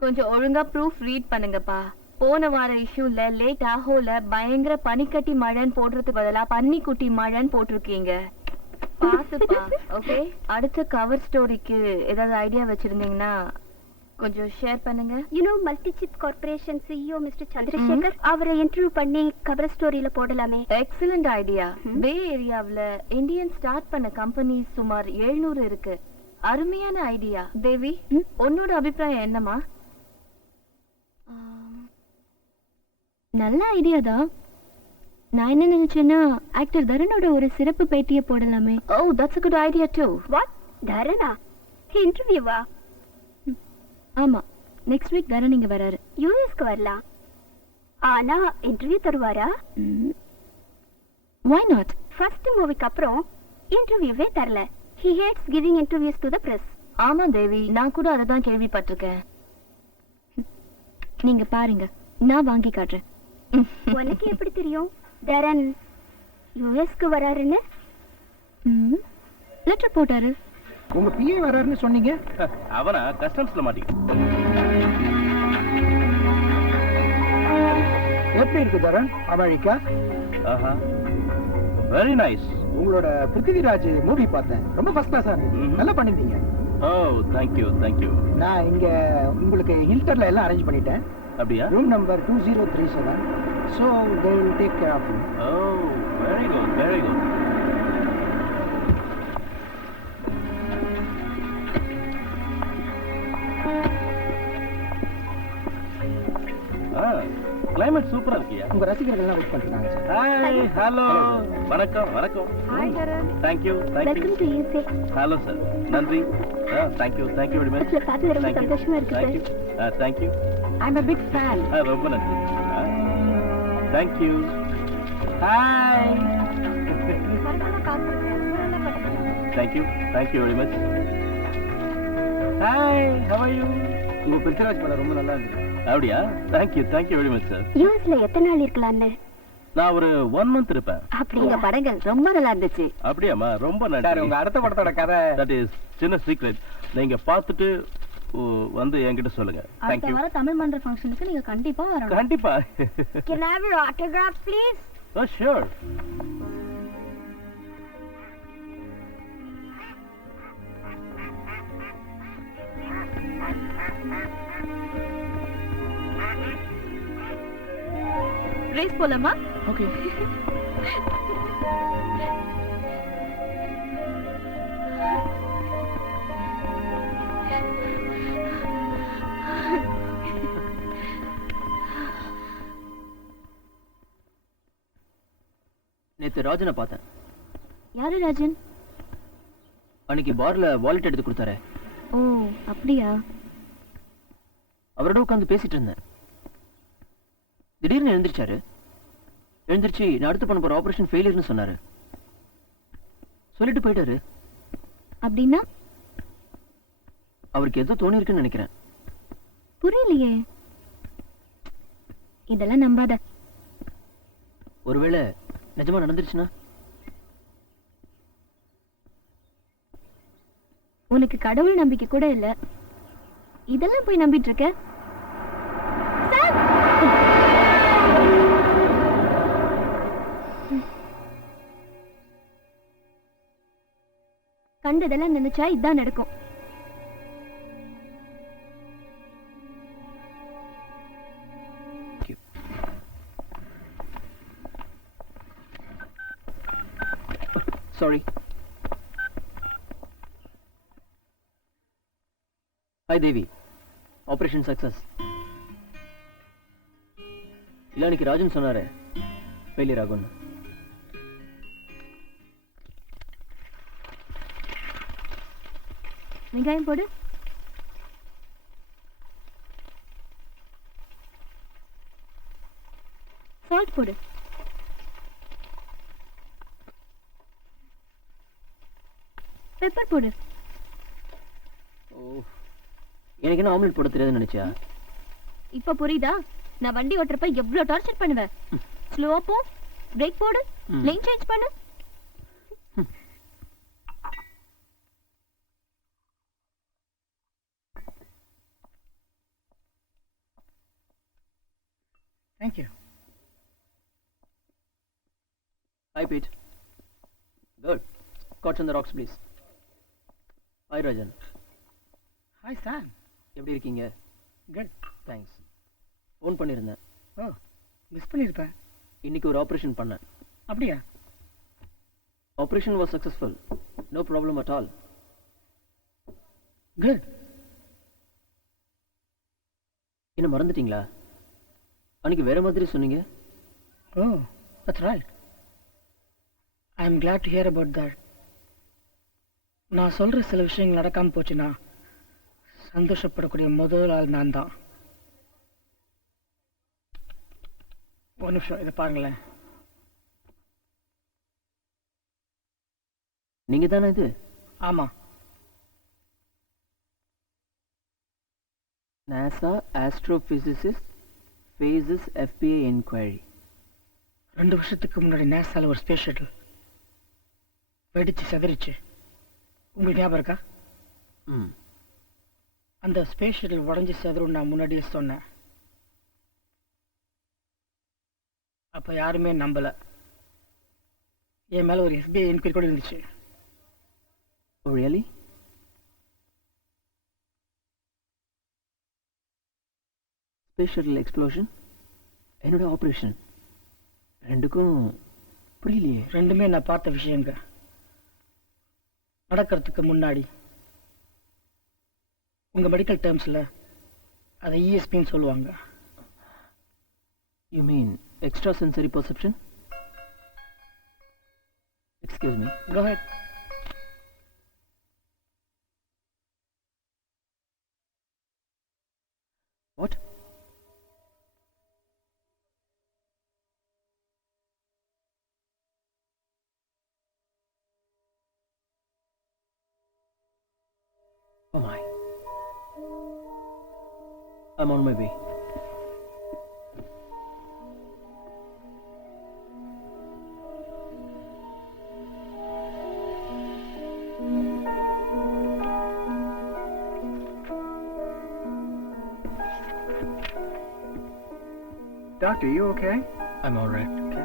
கொஞ்சம் ஒழுங்கா proof read பண்ணுங்கப்பா. போன வார இஷ்யூல லேட் ஆகோல பயங்கர பனிக்கட்டி மழைன்னு போடுறதுக்கு பதிலா பன்னிக்குட்டி மழைன்னு போட்டிருக்கீங்க. பாத்துப்பா. ஓகே, அடுத்த கவர் ஸ்டோரிக்கு ஏதாவது ஐடியா வச்சிருந்தீங்கன்னா கொஞ்சம் ஷேர் பண்ணுங்க. Multichip corporation CEO mister Chandrasekhar அவரை இன்டர்வியூ பண்ணி கவர் ஸ்டோரியில போடலாமே. Excellent idea. பே ஏரியாவுல இந்தியன் ஸ்டார்ட் பண்ண கம்பெனி சுமார் 700 இருக்கு. அருமையான ஐடியா. தேவி, உன்னோட அபிப்பிராயம் என்னமா? நல்ல ஐடியா தான். நான் என்ன நினைச்சேன்னா ஆக்டர் தரனோட ஒரு சிறப்பு பேட்டியை போடலாமே. Oh, that's a good idea too. What, தரனா இன்டர்வியூவா? ஆமா, நெக்ஸ்ட் வீக் தரன் இங்க வராரு. யூஎஸ்க்கு வரலாம். ஆனா இன்டர்வியூ தருவாரா? why not? ஃபர்ஸ்ட் மூவிக்கு அப்புறம் இன்டர்வியூவே தரல. he hates giving interviews to the press. ஆமா தேவி, நான் கூட அதை தான் கேள்விப்பட்டிருக்கேன். நீங்க பாருங்க, நான் வாங்கி காட்டுறேன். உனக்கு எப்படி தெரியும் தரன் யுஎஸ்க்கு வராருன்னு? லெட்டர் போட்டாரு. உங்க பிஏ வராருன்னு சொன்னீங்க. அவனா கஸ்டம்ஸ்ல மாட்டிக்க. எப்படி இருக்கு தரன் அமெரிக்கா? ஆஹா, வெரி நைஸ். உங்களோட பிருத்திவிராஜ் மூவி பார்த்தேன், ரொம்ப ஃபர்ஸ்ட் கிளாஸா இருந்துச்சு. நல்லா பண்ணிருந்தீங்க. ஓ, தேங்க் யூ தேங்க் யூ. நான் இங்க உங்களுக்கு ஹில்டர்ல எல்லாம் அரேஞ்ச் பண்ணிட்டேன். அப்படியா? Room number 2037. so they will take care of you. Oh, very good very good. Climate சூப்பரா இருக்கியா? உங்க ரசிகர்கள் எல்லாம் வெயிட் பண்றாங்க சார். ஹாய், ஹலோ, வணக்கம் வணக்கம். Hi Dharan. Thank you thank you. Welcome to USA. Hello sir, நன்றி. Thank you very much. உங்களை பார்த்து ரொம்ப சந்தோஷமா இருக்கு thank you thank you. I'm a big fan. ரொம்ப நன்றி. Thank you. Hi. Thank you very much. Hi, how are you? உங்க பிருத்திவிராஜ் படம் ரொம்ப நல்லா இருந்துச்சு. அப்படியா? Thank you very much sir. யூஎஸ்ல எத்தனை நாள் இருக்கலாம்னு? நான் ஒரு 1 month இருப்பேன். உங்க படங்கள் ரொம்ப நல்லா இருந்துச்சு. அப்படியாமா? ரொம்ப சார், நன்றி. உங்க அடுத்த படத்தோட கதை தட் இஸ் சின்ன சீக்ரெட். நீங்க பார்த்துட்டு வந்து என்கிட்ட சொல்லுங்க. Thank you. தமிழ் மன்ற ஃபங்க்ஷனுக்கு நீங்க கண்டிப்பா வரணும். கண்டிப்பா. Can I have your autograph please? Oh sure. Race போலாமா? ஓகே. நேத்து ராஜனை பார்த்தேன். யாரு ராஜன்? அன்னைக்கு பார்ல வாலெட் எடுத்து கொடுத்தாரு. ஓ, அப்படியா? அவரோட உட்காந்து பேசிட்டு இருந்தேன். திடீர்னு எழுந்திருச்சாரு. எழுந்திருச்சு நான் அடுத்து பண்ண போற ஆபரேஷன் ஃபெயிலியர்னு சொன்னாரு. சொல்லிட்டு போயிட்டாரு. அப்படின்னா அவருக்கு ஏதோ தோணி இருக்குன்னு நினைக்கிறேன். புரியலையே. இதெல்லாம் நம்பாத. ஒருவேளை நிஜமா நடந்துருச்சுன்னா? உனக்கு கடவுள் நம்பிக்கை கூட இல்ல, இதெல்லாம் போய் நம்பிட்டு இருக்க? கண்டதெல்லாம் நினைச்சா இதான் நடக்கும். சாரி. ஹாய் தேவி, ஆபரேஷன் சக்சஸ். இல்ல அன்னைக்கு ராஜன் சொன்னாரு ஃபெயிலியர் ஆகும்னு. வெங்காயம் போடு. சால்ட் போடு. பெப்பர் போடு. எனக்கு என்ன ஆம்லெட் போட தெரியாதுன்னு நினைச்சா? இப்ப புரியுதா? நான் வண்டி ஓட்டுறப்ப எவ்வளவு டார்ச்சர் பண்ணுவேன். ஸ்லோவா போ, பிரேக் போடு, லேன் சேஞ்ச் பண்ணு. Thank you. Hi, Pete. Good. Scotch on the rocks, please. Hi, Rajan. Hi sir. எப்படி இருக்கீங்க? குட். தேங்க்ஸ். ஃபோன் பண்ணியிருந்தேன். ஓ, மிஸ் பண்ணியிருப்பேன். இன்னைக்கு ஒரு ஆப்ரேஷன் பண்ணேன். அப்படியா? Operation was successful. No problem at all. Good. என்ன மறந்துட்டீங்களா? அன்னைக்கு வேற மாதிரி சொன்னீங்க. Oh, that's right. I am glad to hear about that. நான் சொல்கிற சில விஷயங்கள் நடக்காமல் போச்சுன்னா சந்தோஷப்படக்கூடிய முதல் ஆள் நான் தான். ஒரு நிமிஷம் இதை பாருங்களேன். நீங்க தானே இது? ஆமாம். NASA astrophysicist faces FBI inquiry. 2 வருஷத்துக்கு முன்னாடி நேசால ஒரு ஸ்பேஸ் ஷட்டில் வெடிச்சு செதறிச்சு. உங்களுக்கு ஞாபகம் இருக்கா? ம். அந்த ஸ்பேஸ் ஷட்டில் உடஞ்சி செதறும் நான் முன்னாடியே சொன்னேன். அப்போ யாருமே நம்பலை. என் மேலே ஒரு FBI என்கொயரி கூட இருந்துச்சு. Oh, really? Space shuttle explosion, என்னோட ஆப்ரேஷன், ரெண்டுக்கும் புரியலையே. ரெண்டுமே நான் பார்த்த விஷயங்க. நடக்கிறதுக்கு முன்னாடி உங்கள் மெடிக்கல் டேர்ம்ஸில் அதை ESPன்னு சொல்லுவாங்க. You mean extra sensory perception? Excuse me. Go ahead. What? Oh my. I'm on my way. Doctor, you okay? I'm all right.